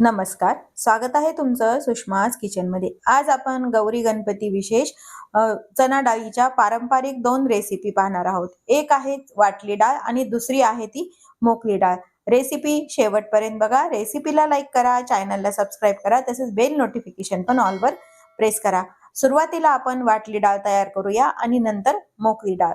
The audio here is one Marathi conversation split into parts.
नमस्कार. स्वागत आहे तुमचं सुषमाज किचनमध्ये. आज आपण गौरी गणपती विशेष चना चणा डाळीच्या पारंपरिक दोन रेसिपी पाहणार आहोत. एक आहे वाटली डाळ आणि दुसरी आहे ती मोकळी डाळ. रेसिपी शेवटपर्यंत बघा. रेसिपीला लाईक करा चॅनलला सबस्क्राईब करा तसेच बेल नोटिफिकेशन पण ऑलवर प्रेस करा. सुरुवातीला आपण वाटली डाळ तयार करूया आणि नंतर मोकळी डाळ.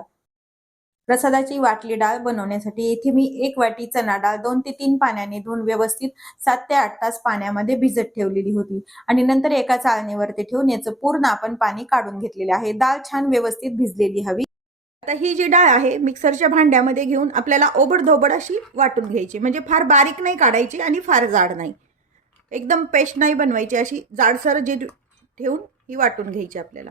प्रसादाची वाटली डाळ बनवण्यासाठी इथे मी एक वाटी चणा डाळ दोन ते तीन पाण्याने धुवून व्यवस्थित सात ते आठ तास पाण्यामध्ये भिजत ठेवलेली होती. आणि नंतर एका चाळणीवरती ठेवून याचं पूर्ण आपण पाणी काढून घेतलेले आहे. डाळ छान व्यवस्थित भिजलेली हवी. आता ही जी डाळ आहे मिक्सरच्या भांड्यामध्ये घेऊन आपल्याला ओबडधोबड अशी वाटून घ्यायची. म्हणजे फार बारीक नाही काढायची आणि फार जाड नाही. एकदम पेस्ट नाही बनवायची अशी जाडसर जी ठेवून ही वाटून घ्यायची आपल्याला.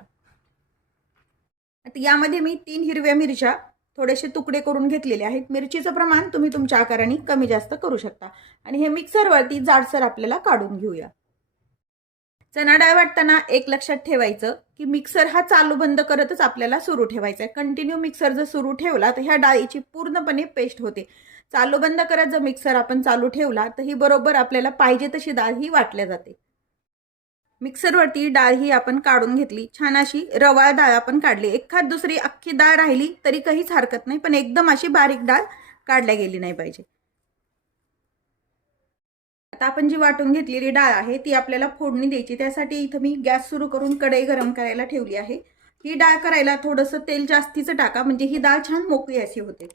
आता यामध्ये मी तीन हिरव्या मिरच्या थोडेसे तुकडे करून घेतलेले आहेत. मिरचीचं प्रमाण तुम्ही तुमच्या आकाराने कमी जास्त करू शकता. आणि हे मिक्सरवरती जाडसर आपल्याला काढून घेऊया. चणा डाळ वाटताना एक लक्षात ठेवायचं की मिक्सर हा चालू बंद करतच आपल्याला सुरू ठेवायचा आहे कंटिन्यू मिक्सर जर सुरू ठेवला तर ह्या डाळीची पूर्णपणे पेस्ट होते. चालू बंद करत जर मिक्सर आपण चालू ठेवला तर ही बरोबर आपल्याला पाहिजे तशी डाळ ही वाटल्या जाते. मिक्सरवरती डाळ ही आपण काढून घेतली. छान अशी रवाळ डाळ आपण काढली. एखाद दुसरी अख्खी डाळ राहिली तरी काहीच हरकत नाही पण एकदम अशी बारीक डाळ काढल्या गेली नाही पाहिजे. आता आपण जी वाटून घेतलेली डाळ आहे ती आपल्याला फोडणी द्यायची. त्यासाठी इथं मी गॅस सुरू करून कढई गरम करायला ठेवली आहे. ही डाळ करायला थोडंसं तेल जास्तीचं टाका म्हणजे ही डाळ छान मोकळी अशी होते.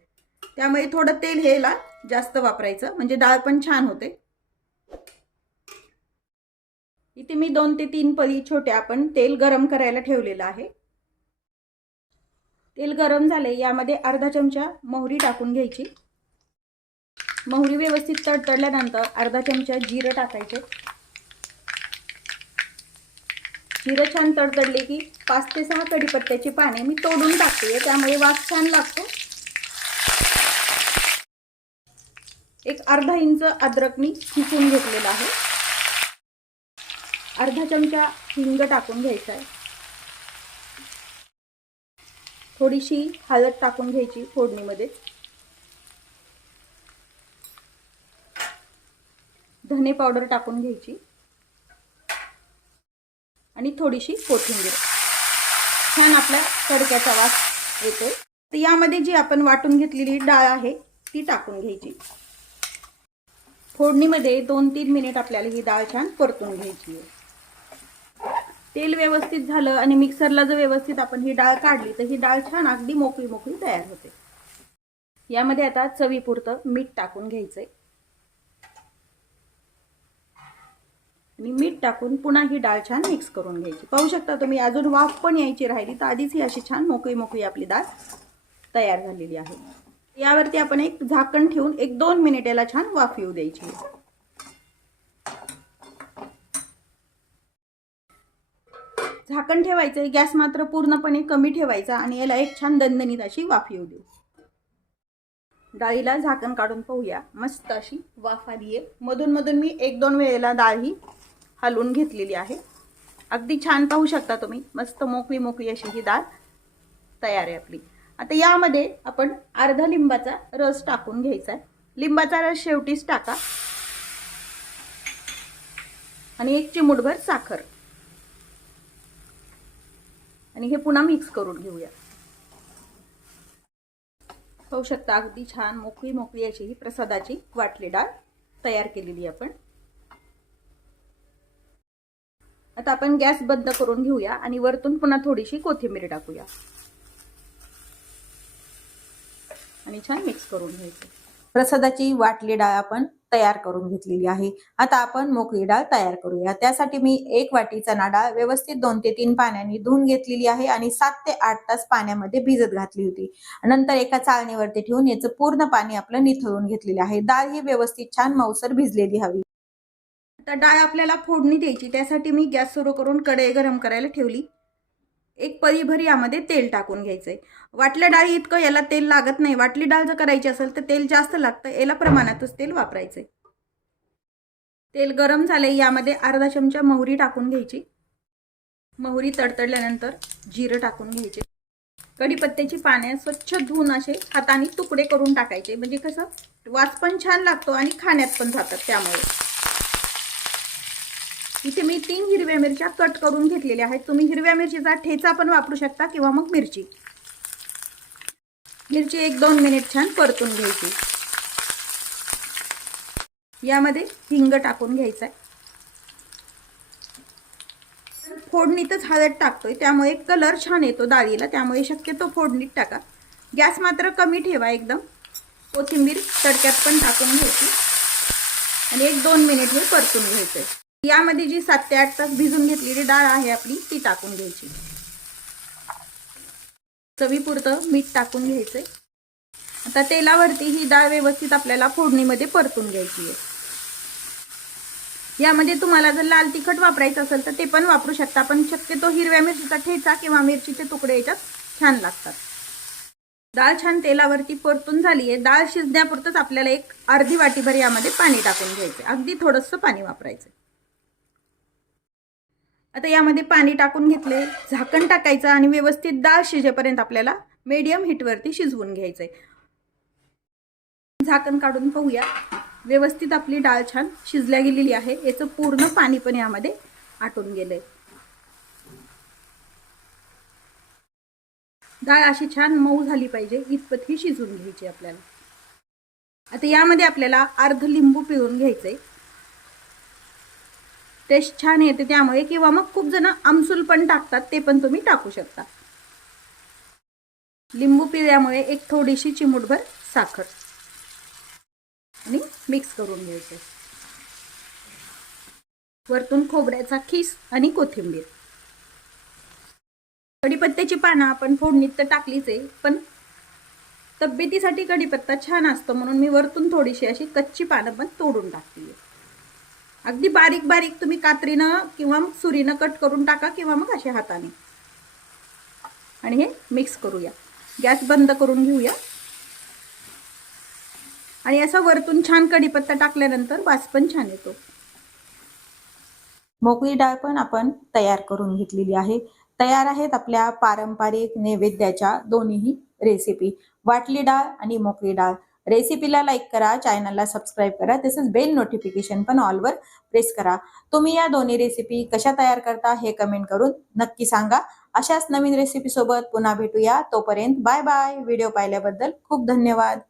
त्यामुळे थोडं तेल हेला जास्त वापरायचं म्हणजे डाळ पण छान होते. इथे मी दोन ते तीन पदी छोटे आपण तेल गरम करायला ठेवलेलं आहे. तेल गरम झाले यामध्ये अर्धा चमचा मोहरी टाकून घ्यायची. मोहरी व्यवस्थित तडतडल्यानंतर अर्धा चमचा जिरं टाकायचे. जिरं छान तडतडले की पाच ते सहा कढीपत्त्याची पाने मी तोडून टाकते त्यामुळे वास छान लागतो. एक अर्धा इंच अद्रक मी खिसून घेतलेला आहे. अर्धा चमचा हिंग टाकून घ्यायचा आहे. थोडीशी हळद टाकून घ्यायची फोडणीमध्ये. धने पावडर टाकून घ्यायची. आणि थोडीशी कोथिंबीर. छान आपल्या तडक्याचा वास येतो तर यामध्ये जी आपण वाटून घेतलेली डाळ आहे ती टाकून घ्यायची. फोडणीमध्ये दोन तीन मिनिट आपल्याला ही डाळ छान परतून घ्यायची आहे. तेल व्यवस्थित झालं आणि मिक्सरला जर व्यवस्थित आपण ही डाळ काढली तर ही डाळ छान अगदी मोकळी मोकळी तयार होते. यामध्ये आता चवीपुरतं मीठ टाकून घ्यायचंय. आणि मीठ टाकून पुन्हा ही डाळ छान मिक्स करून घ्यायची. पाहू शकता तुम्ही अजून वाफ पण यायची राहिली तर आधीच ही अशी छान मोकळी मोकळी आपली डाळ तयार झालेली आहे. यावरती आपण एक झाकण ठेवून एक दोन मिनिट याला छान वाफ येऊ द्यायची. झाकण ठेवायचं आहे गॅस मात्र पूर्णपणे कमी ठेवायचा आणि याला एक छान दणदणीत अशी वाफ येऊ देऊ. डाळीला झाकण काढून पाहूया. मस्त अशी वाफ आली आहे. मधून मधून मी एक दोन वेळेला डाळ ही हलवून घेतलेली आहे. अगदी छान पाहू शकता तुम्ही. मस्त मोकळी मोकळी अशी ही डाळ तयार आहे आपली. आता यामध्ये आपण अर्धा लिंबाचा रस टाकून घ्यायचा आहे. लिंबाचा रस शेवटीच टाका. आणि एक चिमूटभर साखर. आणि हे पुन्हा मिक्स करून घेऊया. पाहू शकता अगदी छान मोकळी मोकळी अशी ही प्रसादाची वाटली डाळ तयार केलेली आपण. आता आपण गॅस बंद करून घेऊया आणि वरतून पुन्हा थोडीशी कोथिंबीर टाकूया. आणि छान मिक्स करून घ्यायचं. प्रसादाची वाटली डाळ आपण तयार करून घेतलेली आहे. आता आपण मोकळी डाळ तयार करूया. त्यासाठी मी एक वाटी चणा डाळ व्यवस्थित दोन ते तीन पाण्याने धुवून घेतलेली आहे आणि सात ते आठ तास पाण्यामध्ये भिजत घातली होती. नंतर एका चाळणीवरती ठेवून याचं पूर्ण पाणी आपलं निथळून घेतलेलं आहे. डाळ ही व्यवस्थित छान मौसर भिजलेली हवी. आता डाळ आपल्याला फोडणी द्यायची. त्यासाठी मी गॅस सुरू करून कढई गरम करायला ठेवली. एक पळीभर यामध्ये तेल टाकून घ्यायचं आहे वाटल्या डाळी इतकं याला तेल लागत नाही. वाटली डाळ जर करायची असेल तर तेल जास्त लागतं. याला प्रमाणातच तेल वापरायचं आहे तेल गरम झाले यामध्ये अर्धा चमचा मोहरी टाकून घ्यायची. मोहरी तडतडल्यानंतर जिरं टाकून घ्यायचे. कढीपत्त्याची पाने स्वच्छ धुवून असे हाताने तुकडे करून टाकायचे. म्हणजे कसं? वास पण छान लागतो आणि खाण्यात पण जातात त्यामुळे. इथे मी तीन हिरव्या मिरच्या कट करून घेतलेल्या आहेत. तुम्ही हिरव्या मिरचीचा ठेचा पण वापरू शकता किंवा मग मिरची. मिरची एक दोन मिनिट छान परतून घ्यायची. यामध्ये हिंग टाकून घ्यायचा आहे फोडणीतच हळद टाकतोय त्यामुळे कलर छान येतो डाळीला त्यामुळे शक्यतो फोडणीत टाका. गॅस मात्र कमी ठेवा एकदम. कोथिंबीर तडक्यात पण टाकून घ्यायची. आणि एक दोन मिनिट हे परतून घ्यायचंय. यामध्ये जी सात ते आठ तास भिजून घेतलेली डाळ आहे आपली ती टाकून घ्यायची. चवीपुरतं मीठ टाकून घ्यायचंय. आता तेलावरती ही डाळ व्यवस्थित आपल्याला फोडणीमध्ये परतून घ्यायची आहे. यामध्ये तुम्हाला जर लाल तिखट वापरायचं असेल तर ते पण वापरू शकता पण शक्यतो हिरव्या मिरचीचा ठेचा किंवा मिरचीचे तुकडे याच्यात छान लागतात. डाळ छान तेलावरती परतून झाली आहे. डाळ शिजण्यापुरतच आपल्याला एक अर्धी वाटीभर यामध्ये पाणी टाकून घ्यायचं अगदी थोडंसं पाणी वापरायचं आता यामध्ये पाणी टाकून घेतले झाकण टाकायचं आणि व्यवस्थित डाळ शिजेपर्यंत आपल्याला मीडियम हीटवरती शिजवून घ्यायचंय. झाकण काढून पाहूया. व्यवस्थित आपली डाळ छान शिजल्या गेलेली आहे. याचं पूर्ण पाणी पण यामध्ये आटून गेलंय. डाळ अशी छान मऊ झाली पाहिजे. इतपत ही शिजवून घ्यायची आपल्याला. आता यामध्ये आपल्याला अर्ध लिंबू पिळून घ्यायचंय. टेस्ट छान येते त्यामुळे किंवा मग खूप जण आमसूल पण टाकतात ते पण तुम्ही टाकू शकता. लिंबू पिल्यामुळे एक थोडीशी चिमूटभर साखर. आणि मिक्स करून घ्यायचं. वरतून खोबऱ्याचा खीस आणि कोथिंबीर. कढीपत्त्याची पानं आपण फोडणीत तर टाकलीच आहे पण तब्येतीसाठी कढीपत्ता छान असतो म्हणून मी वरतून थोडीशी अशी कच्ची पानं पण तोडून टाकली अगदी बारीक बारीक तुम्ही कात्रीनं किंवा मग सुरीनं कट करून टाका किंवा मग अशा हाताने. आणि हे मिक्स करूया. गॅस बंद करून घेऊया. आणि असं वरतून छान कढीपत्ता टाकल्यानंतर वास पण छान येतो. मोकळी डाळ पण आपण तयार करून घेतलेली आहे. तयार आहेत आपल्या पारंपरिक नैवेद्याच्या दोन्हीही रेसिपी वाटली डाळ आणि मोकळी डाळ. रेसिपीला लाईक करा चॅनलला सबस्क्राईब करा तसंच बेल नोटिफिकेशन पण ऑलवर प्रेस करा. तुम्ही या दोन्ही रेसिपी कशा तयार करता हे कमेंट करून नक्की सांगा. अशाच नवीन रेसिपी सोबत पुन्हा भेटूया. तोपर्यंत बाय बाय व्हिडिओ पाहिल्याबद्दल खूप धन्यवाद.